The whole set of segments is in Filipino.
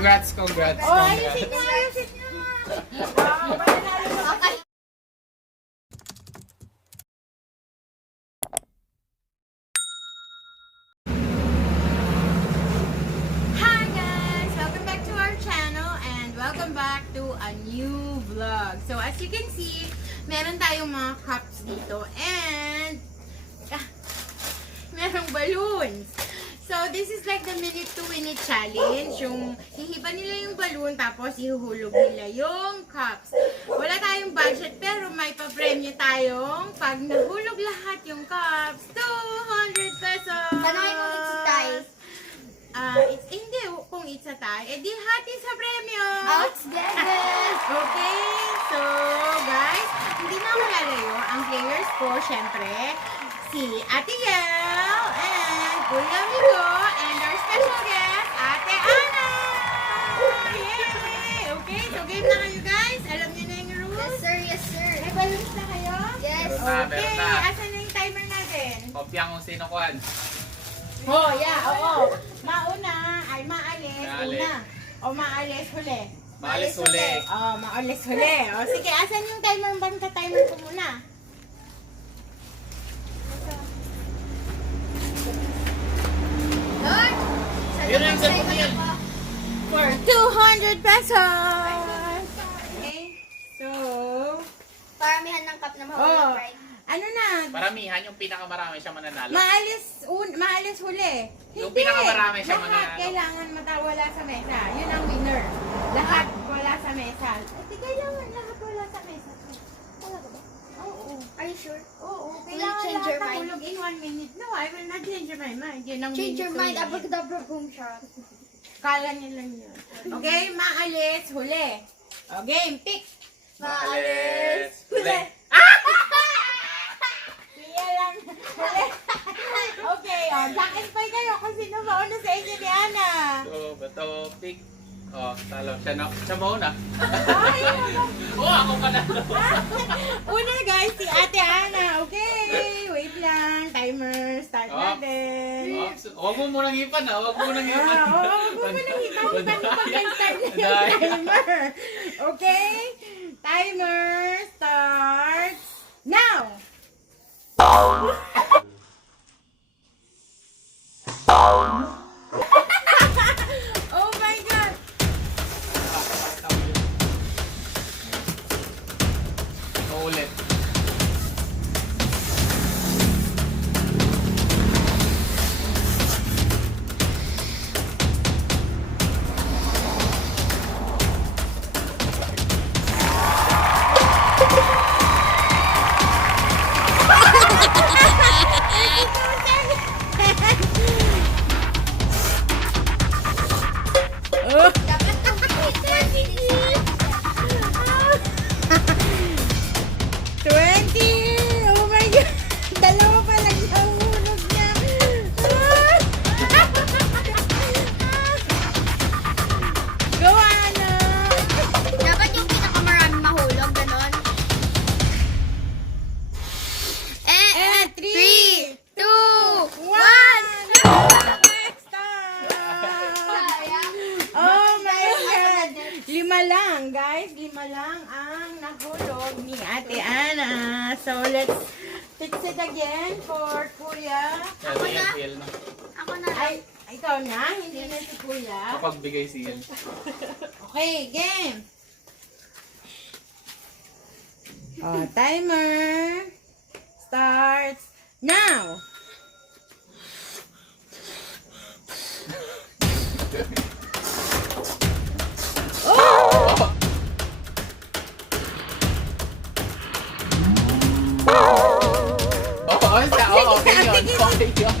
Congrats. Oh, ayusin nyo. Okay. Hi guys! Welcome back to our channel and welcome back to a new vlog. So as you can see, meron tayong mga cups dito and merong balloons. So this is like the minute to win it challenge. Yung hihiba nila yung balloon tapos ihuhulog nila yung cups. Wala tayong budget pero may pa-premyo tayong pag nahulog lahat yung cups, 200 pesos! Tanongin mo it's tayo. Hindi, kung it's a tie, edi hati sa premyo! Outs, guys! Okay, so guys, hindi na ako lalayo. Ang players ko, syempre, si Ate Yel and Kuya Migo and our special guest, Ate Ana! Yay! Okay, so game na kayo guys. Alam niyo na yung rules? Yes, sir. Yes, sir. May balloons na kayo? Yes. Okay, Meron na. asan na yung timer natin? Kopya kung sino kuhan. Oh, yeah, oo. Mauna, ay maalis, Maalis. una. O maalis, huli. Maalis uli. Oh, maalis huli. O sige, asan yung timer? Banta timer ko muna. Lord! Yun ang sagot na yan. For 200 pesos! Okay, so... Paramihan ng cup na Oh, mahulog, right? ano na? Paramihan yung pinakamarami siya mananalo. Maalis huli. Yung Hindi. pinakamarami siya Lahat mananalo. kailangan wala sa mesa. Yun ang winner. Lahat wala sa mesa. Hindi kailangan lahat wala sa mesa. Talaga ba? Oo. Are you sure? Oo. Will you Kailangan change lahat your mind? nahulog in 1 minute. No, I will not change my mind. Yun ang Change your mind. minute to win. Abracadabra, boom shot. Kala niyo lang yun. Okay, maalis, huli. O, game, pick. Maalis. Huli. Siya lang. Huli. Okay, o, Jack and Pay kayo kung sino mauna sa inyo ni Ana. So, bato, pick. Oh, talo. Siya mauna. Ay, Oh, ako pala. una guys, si Ate Ana. Okay, wait lang. Timer, start Oh. natin. Huwag mo munang ipan ah. Huwag mo munang ipan. Huwag mo nang hipan-hipan pag nag-start na yung timer. Okay? Timer starts now! Oh my God! Ulit. Dapat complete 20! Oh my God! Dalawa pa lang nahulog niya. Go, Ana! Dapat yung pinakamarami mahulog, ganon. And 3, 2, 1! Oh my God! 5 lang, guys. 5 lang ang nahulog ni Ate Ana. So, let's fix it again for Kuya. Ako na? Yan, na. Ako na. Ay, ikaw na, hindi na si Kuya. Kapag bigay siya. Okay, game. Oh, timer starts now. Oh! Okay yun. Okay yun.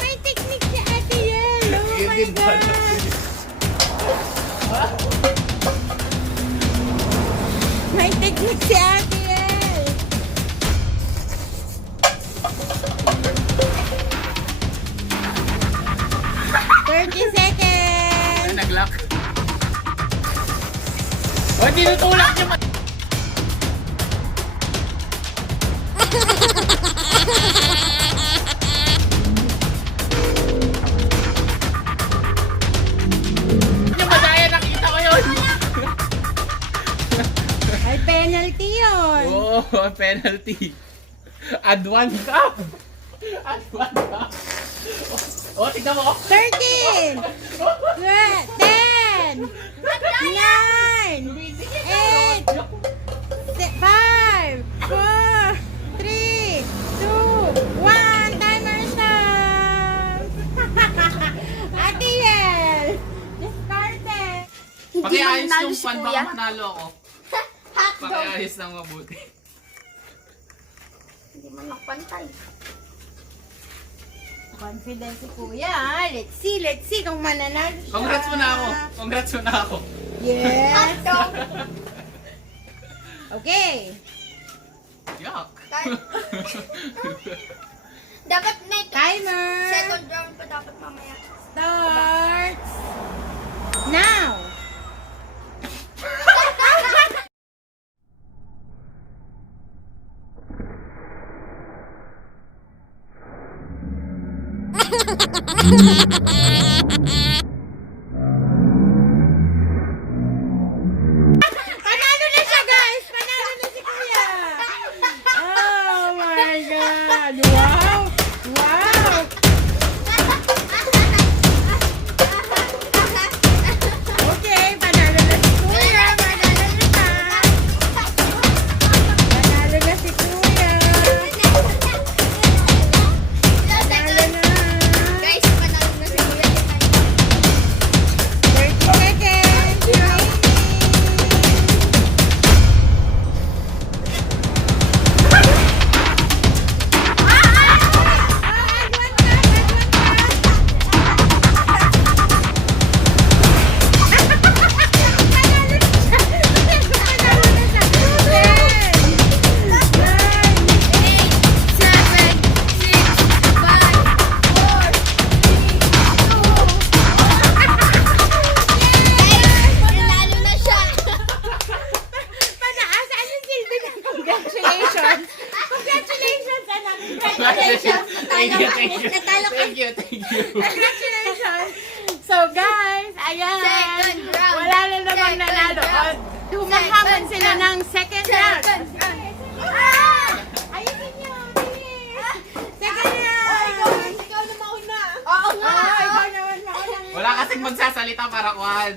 May technique si Ate Yel. Oh my God. May technique si Ate Yel. Ay, nag-lock. Oh, tinutulak niya. mo ang penalty. Add 1 cup. Add 1 cup. Oh, tignan mo. 13, 10, 9, 8, 5, 4, 3, 2, 1. Timer stop! Ate Yel! Discarded! Pakiayos manalo yung si pan, Kuya. baka manalo ako. Hotdog. Pakiayos ng mabuti. Hindi man nakapantay. Confident si Kuya, ha? Let's see kung mananalo siya. Congrats mo na ako. Congrats mo na ako. Yes! Hotdog. Okay. Yuck. Dapat na ito. Timer Second round pa dapat mamaya. starts now! Panalo na siya, guys! Panalo na si Kuya! Oh my God! Wow! Wow! Okay, panalo na si Kuya! Panalo na siya! Panalo na si Kuya! Panalo na! Guys, panalo na si Kuya. 30 seconds! remaining. Panalo na siya. Panaas, anong silbi ng congratulations? Congratulations, anak! Congratulations. Thank you, thank you. Natalo ka. Thank you, thank you. Congratulations! So guys, ayan. Second round. Wala na namang Second nanalo. round. Humahamon Second sila round. ng second round. Second round. Ayusin niyo, bilis. Second round. Ikaw na mauna. Oo nga. Ikaw naman maunang. Wala kasing magsasalita para kuhan.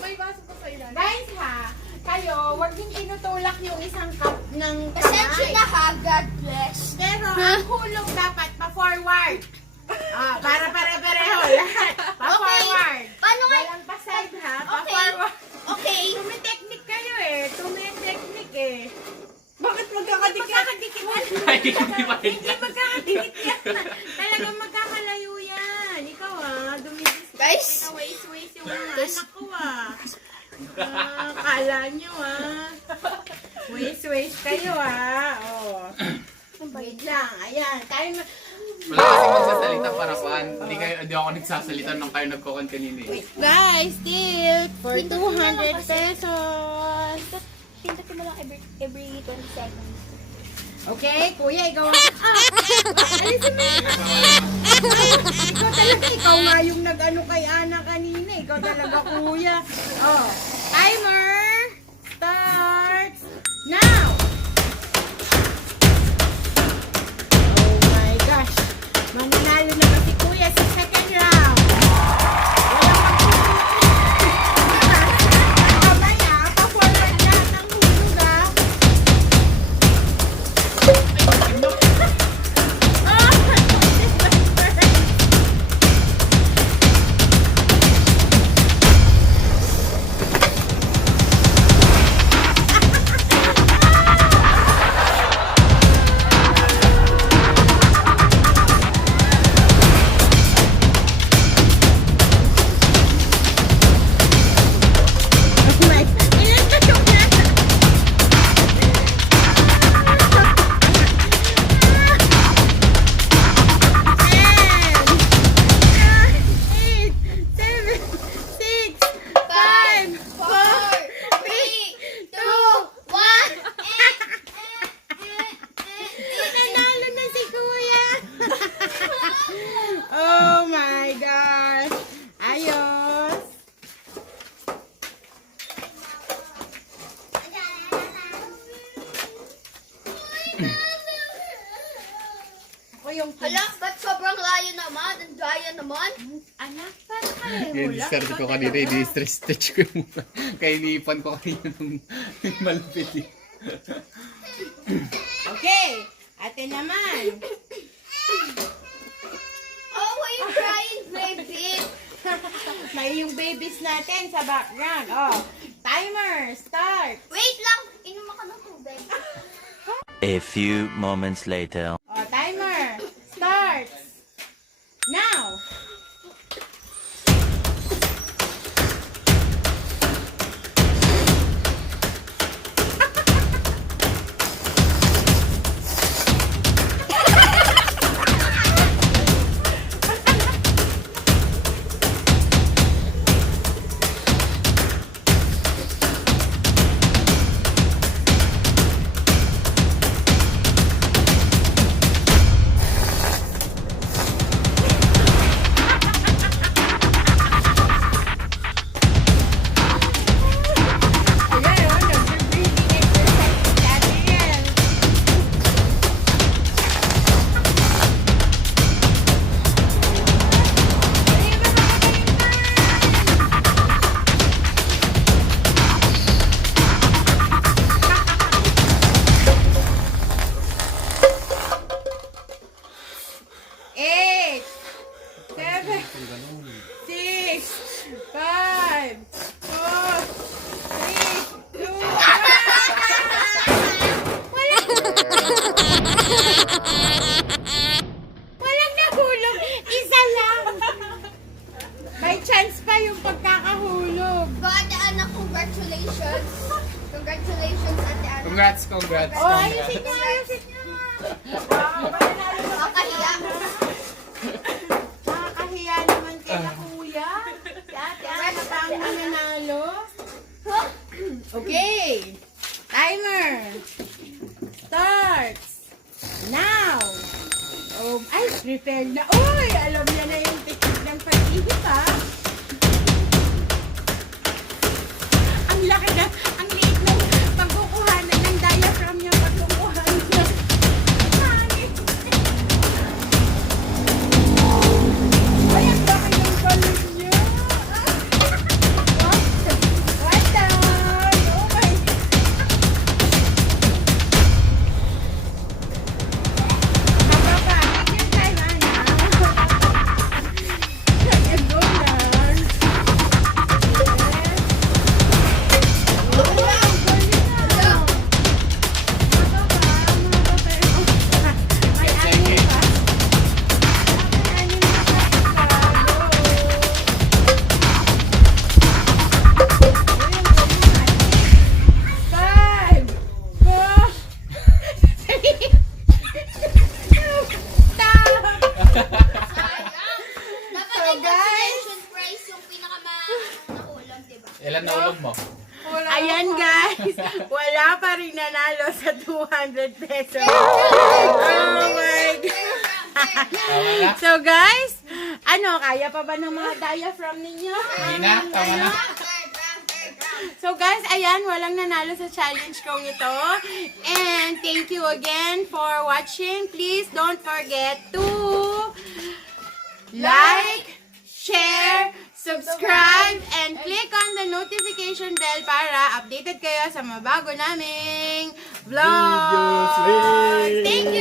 May baso pa sa ilan. Guys ha, kayo, huwag yung tinutulak yung isang cup ng Pasensya kamay. na ha, God bless. Pero ang hulog dapat pa-forward. Para pare-pareho lahat. Pa-forward. Paano nga? Walang pa-side ha, Okay. pa-forward. Okay. Tumiteknik kayo eh. Tumiteknik eh. Bakit magkakadikit? Magkakadikit yan. Ay, hindi ba Hindi yan? magkakadikit yan. Talagang magkakalayo yan. Ikaw dumidis. Guys. Waste yung mga anak ko kala nyo Waste kayo Oh. Wait lang. Ayan. Tayo Wala kasing magsasalita para kuhan. Hindi ako nagsasalita nung kayo nagkukon kanina eh. Guys, still for 200 pesos. Pindutin mo lang every 20 seconds. Okay, kuya, ikaw alisin mo yun. Ikaw talaga, ikaw nga yung nag-ano kay Ana kanina. Ikaw talaga, kuya. Timer starts now! Oh my gosh. Mananalo na ba si kuya sa second round? Mamaya, pa-forward lahat ng hulog daya naman. Ang daya naman. Anak, paano ka rin Yan, hula? discard ko kanina, i-stretch ko yung mukha. Kainipan ko kanina nung malapit eh. Okay, ate naman. Oh, why you crying, baby? May yung babies natin sa background. Oh, timer, start. Wait lang. Inom ako ng tubig. A few moments later. Oh, timer, starts. Now. Ayan, oh, nag-breathing exercise si Daniel. Eight, 7, 6, 5, 4, 3, 2, walang nahulog. Isa lang. May chance pa yung pagkakahulog. Ate Ana, congratulations. Congratulations, Ate Ana. Congrats. Oh, ayusin niyo, ayusin niyo. Wow, mananalo na. Nakakahiya. Nakakahiya naman kay na kuya. Si ate Ana pa ang mananalo. Okay. Timer. Starts. Now. Oh, ay, prepared na. Uy, alam niya na yung technique ng pag-ihip, ha? Ang laki na, ang liit ng pagkukuhanan ng diaphragm niya pagkukuhanan niya. Hangin. Ay, ang laki ng balon niya. What down? Oh my. Mababa. Take your time, Ana. And go down. Dapat So, yung guys. consolation prize yung pinaka-nakulang, diba? Ilan na ulog mo? Ayan guys, wala pa rin nanalo sa 200 pesos. Oh my God. Tama na? So guys, ano, kaya pa ba ng mga diaphragm ninyo? Hindi na? Tama na? So guys, ayan, walang nanalo sa challenge kong ito. And thank you again for watching. Please don't forget to like, share, subscribe, and click on the notification bell para updated kayo sa mga bago naming vlogs. Thank you